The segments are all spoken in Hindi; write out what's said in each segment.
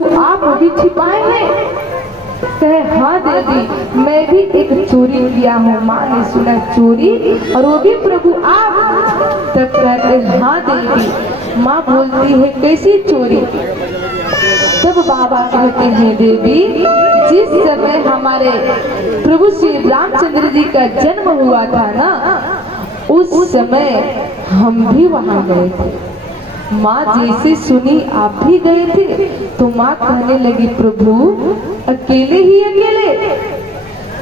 आप भी छिपाए हैं? कहे हाँ देवी, मैं भी एक चोरी किया हूँ। माँ ने सुना चोरी, और वो भी प्रभु आप? तब कहते हाँ देवी। माँ बोलती है कैसी चोरी? तब बाबा कहते हैं देवी, जिस समय हमारे प्रभु श्री रामचंद्र जी का जन्म हुआ था ना, उस समय हम भी वहां गए थे। माँ जैसे सुनी आप भी गए थे, तो माँ कहने लगी प्रभु अकेले ही अकेले?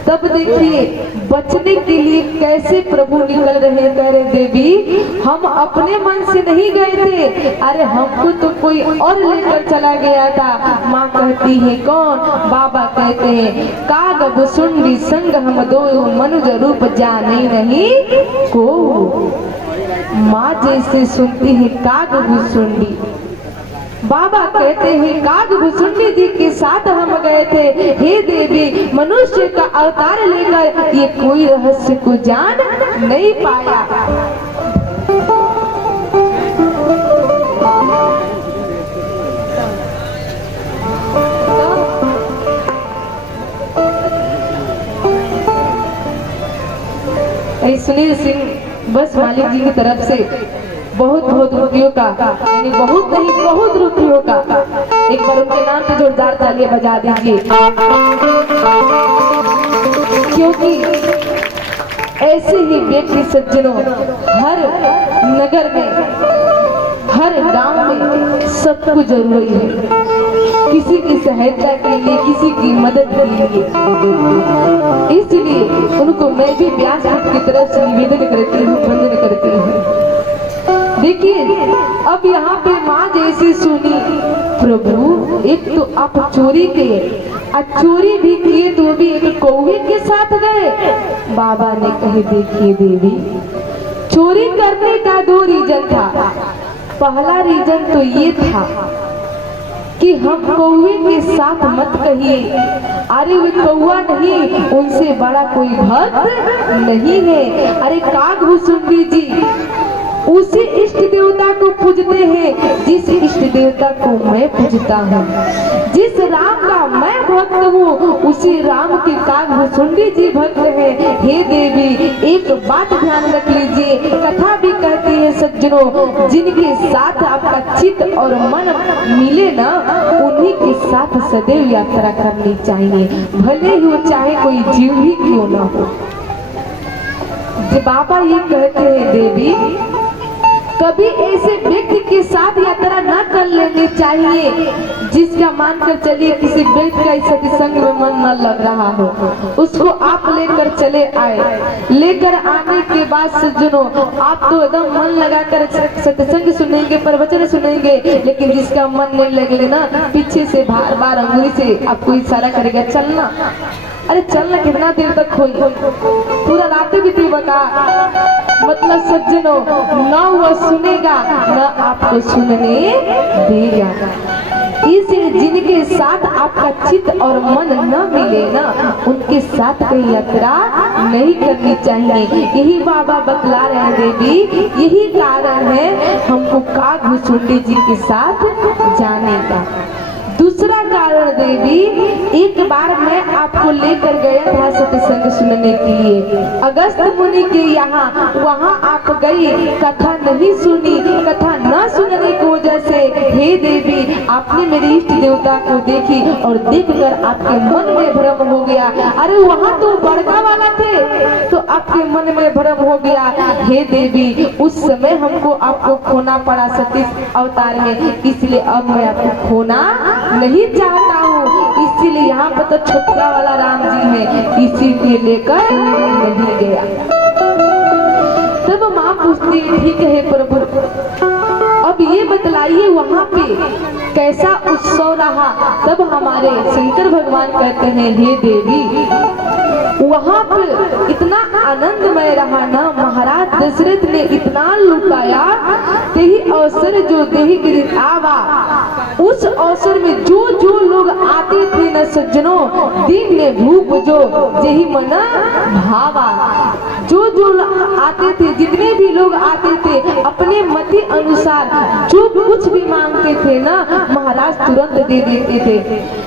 तब देखिए बचने के लिए कैसे प्रभु निकल रहे, कह रहे देवी हम अपने मन से नहीं गए थे, अरे हमको तो कोई और लेकर चला गया था। माँ कहती है कौन? बाबा कहते हैं काग भुसुंडी संग हम दो मनुज रूप जाने नहीं को। माँ जैसे सुनती है काग भुसुंडी, बाबा कहते हैं काग भुसुंडी जी के साथ हम गए थे। हे देवी मनुष्य का अवतार लेकर ये कोई रहस्य को जान नहीं पाया। सुनील सिंह बस मालिक जी की तरफ से बहुत बहुत रुपयों का, यानी बहुत नहीं बहुत रुपयों का, एक बार उनके नाम पे जोरदार तालियां बजा दीजिए। क्योंकि ऐसे ही व्यक्ति सज्जनों हर नगर में, हर गांव में सबको जरूरी है, किसी की सहायता के लिए, किसी की मदद के लिए। इसलिए उनको मैं भी व्यास की तरफ से निवेदन करती हूँ, वंदन करती हूँ। देखिए अब यहाँ पे माँ जैसे सुनी प्रभु एक तो आप चोरी किए, चोरी भी किए तो भी एक कौवे के साथ गए। बाबा ने कहे देखिए देवी चोरी करने का दो रीजन था। पहला रीजन तो ये था कि हम कौवे के साथ मत कहिए, अरे वे कौवा नहीं, उनसे बड़ा कोई भक्त नहीं है। अरे काग भुसुंडी जी उसी इष्ट देवता को पूजते हैं जिस इष्ट देवता को मैं पूजता हूँ। जिस राम का मैं भक्त हूँ उसी राम के काग भुसुंडी जी भक्त हैं। हे देवी एक बात ध्यान रख लीजिए, कथा भी कहती है सज्जनों जिनके साथ आपका चित्त और मन मिले ना, उन्हीं के साथ सदैव यात्रा करनी चाहिए, भले ही वो चाहे कोई जीव ही क्यों ना हो। बाबा ये कहते हैं देवी कभी ऐसे व्यक्ति के साथ यात्रा न कर लेनी चाहिए जिसका मानकर चलिए किसी व्यक्ति का सत्संग में मन न लग रहा हो, उसको आप लेकर चले आए। लेकर आने के बाद सज्जनों आप तो एकदम मन लगाकर सत्संग सुनेंगे, प्रवचन सुनेंगे, लेकिन जिसका मन नहीं लगेगा ना, पीछे से बार बार अंगुली से आपको इशारा करेगा चलना। अरे चलना कितना देर तक खोई, पूरा रात बीतेगा का मतलब सज्जनों न वो सुनेगा न आपको सुनने देगा। इसलिए जिनके साथ आपका चित्त और मन न मिले ना, उनके साथ कहीं यात्रा नहीं करनी चाहिए। यही बाबा बतला रहे हैं देवी, यही कारण है हमको काग भुसुंडी जी के साथ जाने का। दूसरा कारण देवी एक बार मैं आपको लेकर गया था सत्संग सुनने के लिए अगस्त मुनि के यहाँ, वहाँ आप गई, कथा नहीं सुनी, कथा न सुनने की वजह से हे देवी आपने मेरे इष्ट देवता को देखी और देखकर आपके मन में भ्रम हो गया। अरे वहाँ तो बड़का वाला थे तो आपके मन में भ्रम हो गया। हे देवी उस समय हमको आपको खोना पड़ा सती अवतार में, इसलिए अब मैं आपको खोना नहीं चाहता हूँ। इसीलिए यहाँ पर तो छोटा वाला राम जी है, इसीलिए लेकर नहीं गया। तब माँ पूछती ठीक है प्रभु, अब ये बतलाइए वहाँ पे कैसा उत्सव रहा। तब हमारे शंकर भगवान कहते हैं हे देवी वहाँ पर इतना आनंदमय रहा ना, महाराज दशरथ ने इतना लुटाया, यही अवसर जो देही के दिन आवा, उस अवसर में जो जो लोग आते थे न सज्जनों, दिन ने भूप जो यही मना भावा। जो आते थे, जितने भी लोग आते थे, अपने मति अनुसार जो कुछ भी मांगते थे ना, महाराज तुरंत दे देते थे।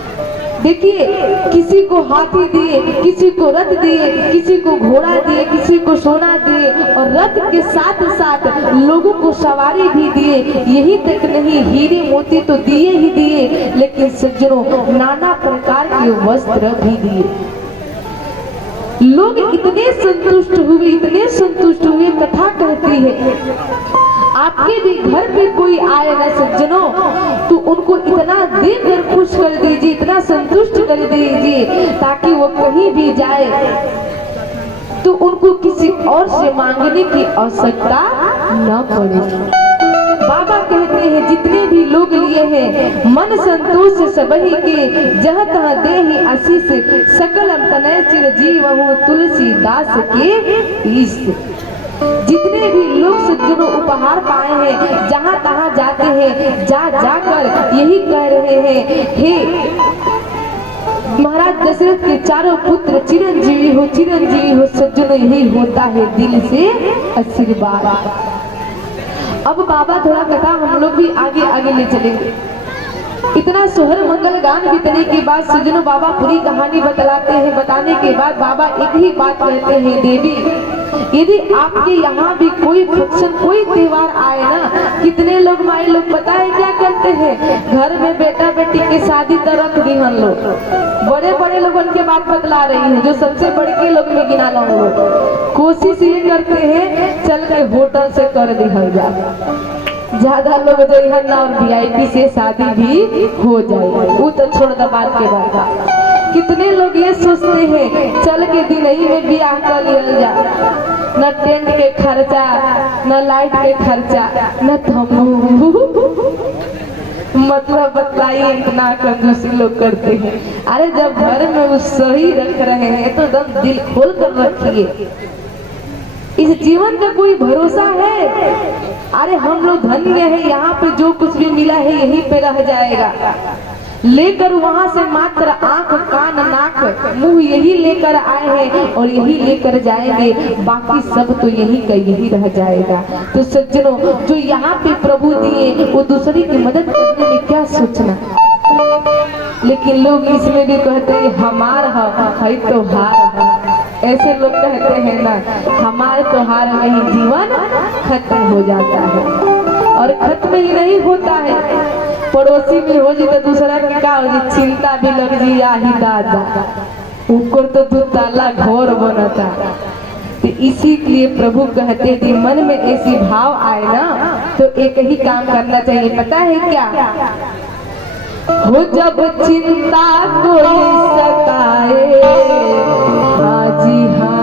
देखिए, किसी को हाथी दिए, किसी को रथ दिए, किसी को घोड़ा दिए, किसी को सोना दिए, और रथ के साथ साथ लोगों को सवारी भी दिए। यही तक नहीं, हीरे मोती तो दिए ही दिए, लेकिन सज्जनों नाना प्रकार के वस्त्र भी दिए। लोग इतने संतुष्ट हुए, इतने संतुष्ट हुए, कथा कहती है आपके भी घर पे कोई आए ना सज्जनों, तो उनको इतना देकर खुश कर दीजिए, इतना संतुष्ट कर दीजिए, ताकि वो कहीं भी जाए तो उनको किसी और से मांगने की आवश्यकता न पड़े। बाबा कहते हैं जितने भी लोग लिए हैं, मन संतोष सबही के, जहाँ तहाँ देहि आशीष, सकलम तनय चिर जीवहु तुलसीदास के ईश। जितने भी लोग सज्जनों उपहार पाए हैं, जहाँ तहाँ जाते हैं, जाकर यही कह रहे हैं, हे महाराज दशरथ के चारों पुत्र चिरंजीवी हो, चिरंजीवी हो। सज्जनों यही होता है दिल से आशीर्वाद। अब बाबा थोड़ा कथा हम लोग भी आगे आगे ले चलेंगे। इतना सोहर मंगल गान बीतने के बाद सज्जनों बाबा पूरी कहानी बतलाते हैं। बताने के बाद बाबा एक ही बात कहते हैं, देवी यदि आपके यहाँ भी कोई फंक्शन, कोई त्योहार आए ना, कितने लोग माए लोग पता है क्या करते हैं, घर में बेटा बेटी की शादी तो रख दी हम लोग। बड़े बड़े लोगों के बात बतला रही हूँ, जो सबसे बड़े के लोग में गिना लो, कोशिश ये करते हैं चल के होटल से कर दी जाए, ज्यादा लोग जो ना, और VIP से शादी भी हो जाए, वो तो छोड़ द बात के बाद। कितने लोग ये सोचते हैं चल के दिन ही में ब्याह कर लिया जा, न टेंट के खर्चा, न लाइट के खर्चा, न तंबू, मतलब बतलाइए इतना कंजूसी लोग करते हैं। अरे जब घर में वो सही रख रहे हैं तो एकदम दिल खोल कर रखिए। इस जीवन का कोई भरोसा है? अरे हम लोग धन्य है, यहाँ पे जो कुछ भी मिला है यहीं पे रह जाएगा। लेकर वहां से मात्र आंख कान नाक मुंह यही लेकर आए हैं और यही लेकर जाएंगे, बाकी सब तो यही का यही रह जाएगा। तो सज्जनों जो यहाँ पे प्रभु दिए वो दूसरे की मदद करने में क्या सोचना, लेकिन लोग इसमें भी कहते हैं हमार है तो हार है। ऐसे लोग कहते हैं ना, हमारे त्योहार में ही जीवन खत्म हो जाता है। और खत्म ही नहीं होता है, पड़ोसी में हो जी तो दूसरा की का हो जी, चिंता भी लग जी आही दादा, ऊपर तो दो ताला घर बनता। तो इसी के लिए प्रभु कहते कि मन में ऐसी भाव आए ना तो एक ही काम करना चाहिए, पता है क्या? हो जब चिंता कोई सताए, हाँ जी हाँ,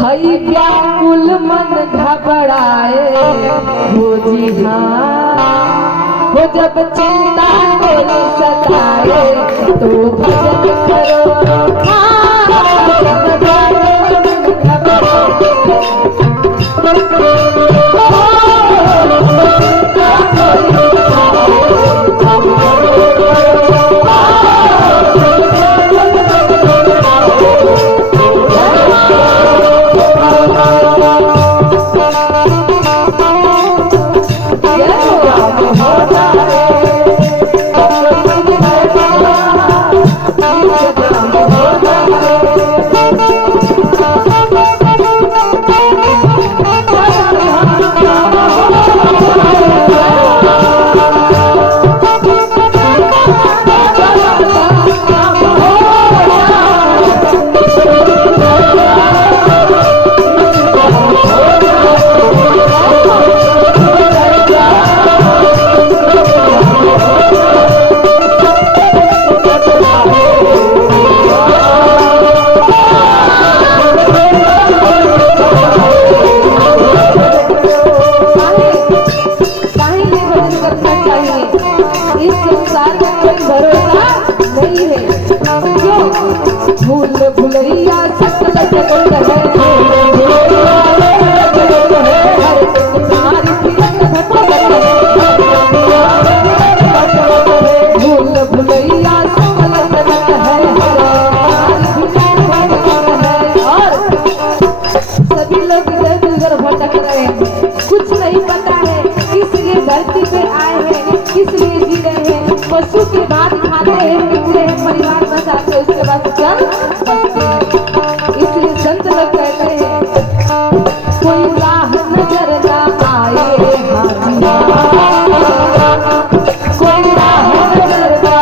हई व्याकुल मन घबराए, हो जी हाँ, हो जब चिंता कोई सताए तो भजन करो, रहे हैं, कुछ नहीं पता है किस लिए धरती पे आए हैं, किस लिए जी रहे हैं। पशु के भात खाते हैं, मिलते हैं, परिवार बसाते, उसके बाद चल बसते हैं। इसलिए संत लोग कहते हैं कोई राह नजर ना आए हाजिया, कोई राह नजर ना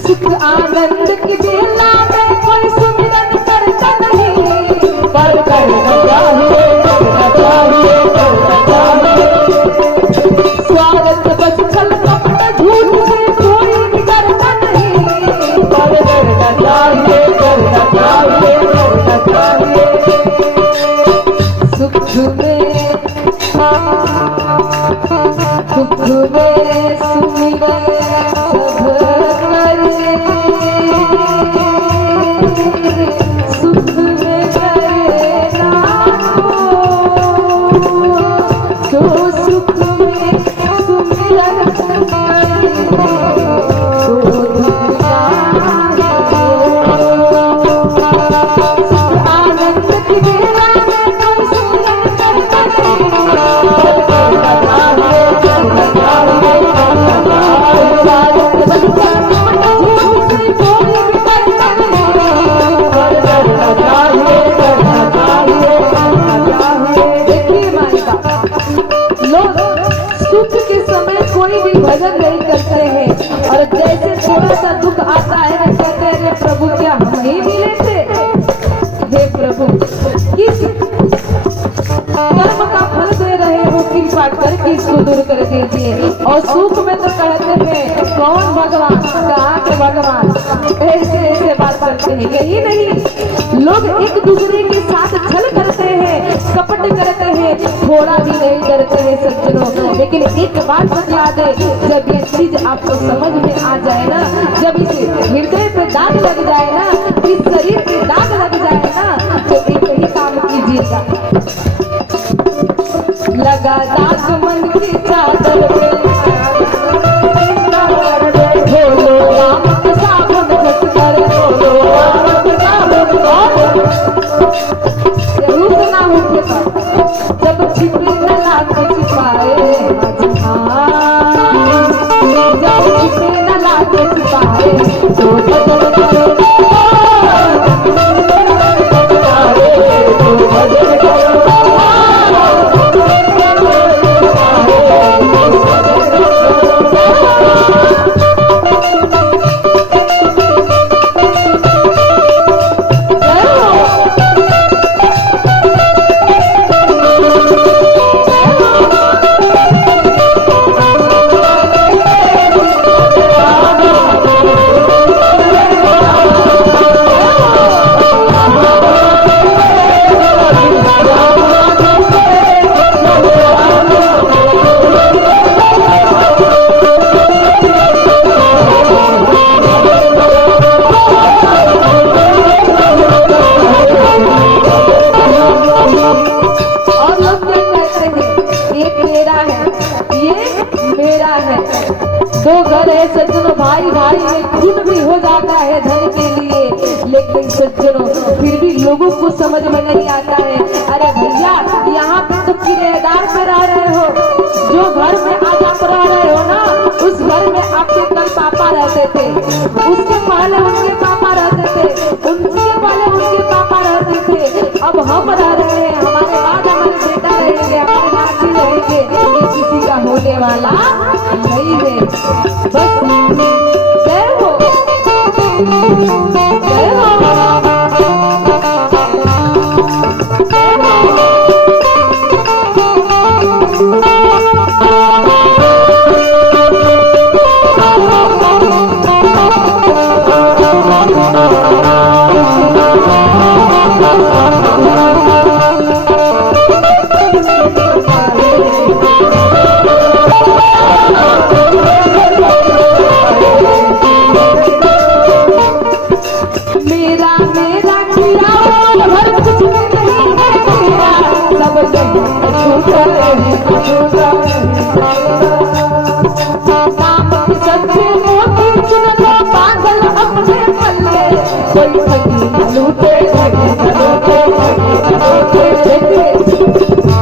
सुख आनंद की बेला में कोई सुमिरन करता नहीं, पर करना चाहिए, करना चाहिए, करना चाहिए। स्वागत बस छल कपट झूठ से कोई भी करता नहीं, पर करना चाहिए, करना चाहिए, करना चाहिए। सुख में दुख में सुमिरन भजन नहीं करते हैं, और जैसे थोड़ा सा दुख आता है ना कहते हैं प्रभु क्या हम नहीं मिले थे। हे प्रभु किस कर्म का फल दे रहे हो, कृपा करके इसको दूर कर दीजिए। और सुख में तो कहते हैं कौन भगवान, कहाँ के भगवान, ऐसे ऐसे बात करते हैं। यही नहीं, लोग एक दूसरे के साथ छल करते हैं, कपट करते हैं, थोड़ा भी नहीं करते हैं सज्जनों। लेकिन एक बात बता दे, जब ये चीज आपको समझ में आ जाए ना, जब इस हृदय पे दाग लग जाए ना, इस शरीर पे दाग लग जाए ना, तो एक ही काम कीजिएगा, लगा दाग मन की चादर पे, ढोलो राम के सावन घट कर, ढोलो राम के सावन जरूर सुना होगा, जब छिपी न लाख छिपाए, जब छिपी न लाख छिपाए, तो भजन करो, भजन करो। घर है सज्जनों, भाई भाई में खून भी हो जाता है धन के लिए, लेकिन सज्जनों फिर भी लोगों को समझ में नहीं आता है। अरे भैया यहाँ पे तो किराएदार पे रह रहे हो, जो घर में आज आप रह रहे हो ना, उस घर में आपके कल पापा रहते थे, उसके पहले उनके पापा रहते थे, उनके पहले उनके पापा रहते थे, अब हम रह रहे हैं, हमारे बाद हमारे बेटा रहेंगे, हमारे नाती रहेंगे, ये किसी का होने वाला नहीं है। बस जय हो, जय हो, जय हो।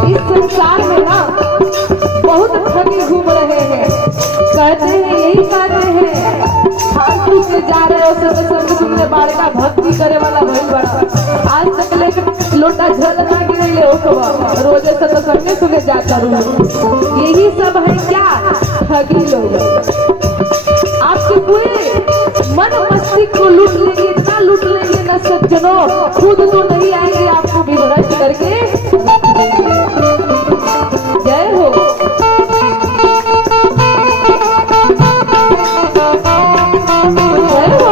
इस संसार में ना बहुत ठगी घूम रहे हैं, कहते हैं यही कर रहे हैं, फालतू से जा रहे हो, सत्संग सुनने बार का भक्ति करे वाला भाई बड़ा, आज तक लेकर लोटा झल ना गिरे हो, रोजे सत्संग सुने जाता रहूं, यही सब है क्या ठगी लोग। आपके पूरे मन मस्तिष्क को लूट लेंगे, इतना लूट लेंगे न सज्जनों, खुद तो नहीं आएंगे, आपको भी भ्रष्ट करके। जय हो, जय हो,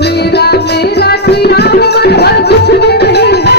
मेरा मेरा श्रीराम कुछ भी नहीं है,